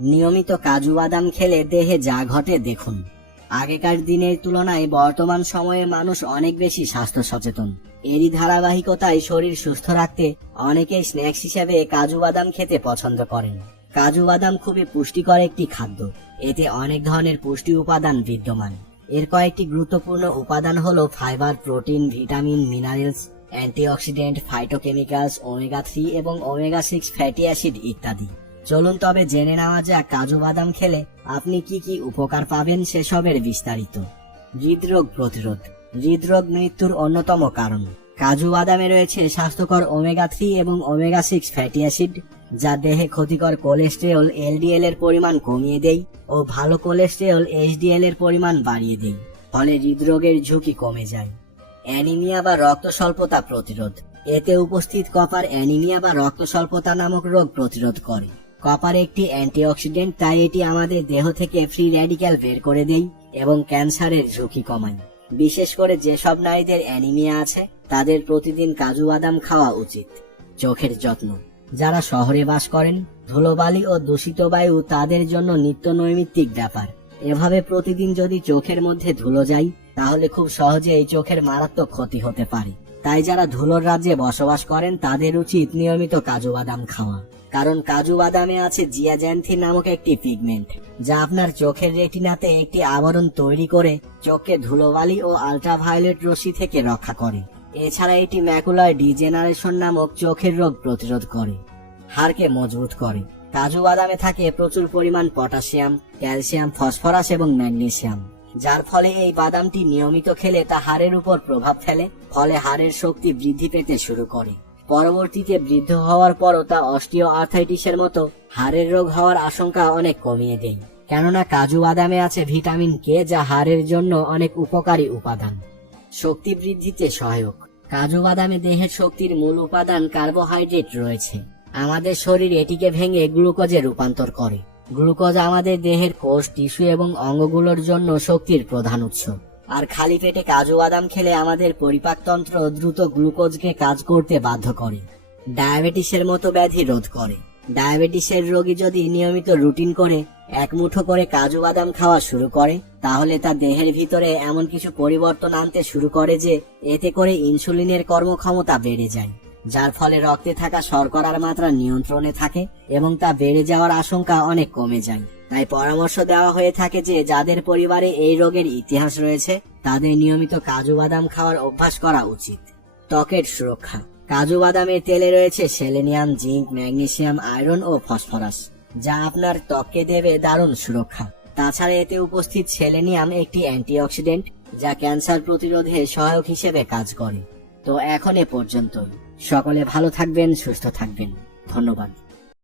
নিয়মিত কাজু বাদাম খেলে দেহে যা ঘটে দেখুন। আগেকার দিনের তুলনায় বর্তমান সময়ে মানুষ অনেক বেশি স্বাস্থ্য সচেতন। এরই ধারাবাহিকতায় শরীর সুস্থ রাখতে অনেকেই স্ন্যাক্স হিসেবে কাজু বাদাম খেতে পছন্দ করেন। কাজু বাদাম খুবই পুষ্টিকর একটি খাদ্য। এতে অনেক ধরনের পুষ্টি উপাদান বিদ্যমান। এর কয়েকটি গুরুত্বপূর্ণ উপাদান হল fibre, protein, vitamin, minerals, antioxidant, phytochemicals, omega three এবং ওমেগা সিক্স ফ্যাটি অ্যাসিড ইত্যাদি। চলুন তবে জেনে নেওয়া যাক কাজু বাদাম খেলে আপনি কি কি উপকার পাবেন সেসবের বিস্তারিত। হৃদরোগ প্রতিরোধ। হৃদরোগ মৃত্যুর অন্যতম কারণ। কাজু বাদামে রয়েছে স্বাস্থ্যকর ওমেগা থ্রি এবং ওমেগা সিক্স ফ্যাটি অ্যাসিড, যা দেহে ক্ষতিকর কোলেস্টেরল এলডিএল এর পরিমাণ কমিয়ে দেয় ও ভালো কোলেস্টেরল এইচডিএল এর পরিমাণ বাড়িয়ে দেয়, ফলে হৃদরোগের ঝুঁকি কমে যায়। অ্যানিমিয়া বা রক্ত স্বল্পতা প্রতিরোধ। এতে উপস্থিত কপার অ্যানিমিয়া বা রক্ত স্বল্পতা নামক রোগ প্রতিরোধ করে। কপার একটি অ্যান্টিঅক্সিডেন্ট, তাই এটি আমাদের দেহ থেকে ফ্রি র্যাডিক্যাল বের করে দেয় এবং ক্যান্সারের ঝুঁকি কমায়। বিশেষ করে যেসব নারীদের অ্যানিমিয়া আছে, তাদের প্রতিদিন কাজু বাদাম খাওয়া উচিত, চোখের যত্ন। যারা শহরে বাস করেন, ধুলোবালি ও দূষিত বায়ু তাদের জন্য নিত্য নৈমিত্তিক ব্যাপার। এভাবে প্রতিদিন যদি চোখের মধ্যে ধুলো যায়, তাহলে খুব সহজে এই চোখের মারাত্মক ক্ষতি হতে পারে। তাই যারা ধুলোর রাজ্যে বসবাস করেন, তাদের উচিত নিয়মিত কাজু বাদাম খাওয়া। কারণ কাজু বাদামে আছে জিয়াজ্যান্থিন নামক একটি পিগমেন্ট যা আপনার চোখের রেটিনাতে একটি আবরণ তৈরি করে চোখকে ধুলোবালি ও আলট্রাভায়োলেট রশ্মি থেকে রক্ষা করে। এছাড়া এটি ম্যাকুলার ডিজেনারেশন নামক চোখের রোগ প্রতিরোধ করে, হাড়কে মজবুত করে। কাজু বাদামে থাকে প্রচুর পরিমাণ পটাশিয়াম, ক্যালসিয়াম, ফসফরাস এবং ম্যাগনেসিয়াম, যার ফলে এই বাদামটি নিয়মিত খেলে তা হাড়ের উপর প্রভাব ফেলে, ফলে হাড়ের শক্তি বৃদ্ধি পেতে শুরু করে। পরবর্তীতে বৃদ্ধ হওয়ার পরও তা অস্টিও আর্থাইটিসের মতো হাড়ের রোগ হওয়ার আশঙ্কা অনেক কমিয়ে দেয়। কেননা কাজু বাদামে আছে ভিটামিন কে, যা হাড়ের জন্য অনেক উপকারী উপাদান। শক্তি বৃদ্ধিতে সহায়ক। কাজু বাদামে দেহের শক্তির মূল উপাদান কার্বোহাইড্রেট রয়েছে। আমাদের শরীর এটিকে ভেঙে গ্লুকোজে রূপান্তর করে। গ্লুকোজ আমাদের দেহের কোষ, টিস্যু এবং অঙ্গগুলোর জন্য শক্তির প্রধান উৎস। আর খালি পেটে কাজু বাদাম খেলে আমাদের পরিপাকতন্ত্র দ্রুত গ্লুকোজকে কাজ করতে বাধ্য করে। ডায়াবেটিসের মতো ব্যাধি রোধ করে। ডায়াবেটিসের রোগী যদি নিয়মিত রুটিন করে, এক মুঠো করে কাজু বাদাম খাওয়া শুরু করে, তাহলে তা দেহের ভিতরে এমন কিছু পরিবর্তন আনতে শুরু করে যে এতে করে ইনসুলিনের কর্মক্ষমতা বেড়ে যায়। যার ফলে রক্তে থাকা শর্করার মাত্রা নিয়ন্ত্রণে থাকে এবং তা বেড়ে যাওয়ার আশঙ্কা অনেক কমে যায়। তাই পরামর্শ দেওয়া হয়ে থাকে যে, যাদের পরিবারে এই রোগের ইতিহাস রয়েছে, তাদের নিয়মিত কাজু বাদাম খাওয়ার অভ্যাস করা উচিত। ত্বকের সুরক্ষা। কাজু বাদামের তেলে রয়েছে সেলেনিয়াম, জিঙ্ক, ম্যাগনেসিয়াম, আয়রন ও ফসফরাস, যা আপনার ত্বককে দেবে দারুণ সুরক্ষা। তাছাড়া এতে উপস্থিত সেলেনিয়াম একটি অ্যান্টিঅক্সিডেন্ট, যা ক্যান্সার প্রতিরোধে সহায়ক হিসেবে কাজ করে। তো এখন এ পর্যন্ত সকলে ভালো থাকবেন সুস্থ থাকবেন। ধন্যবাদ।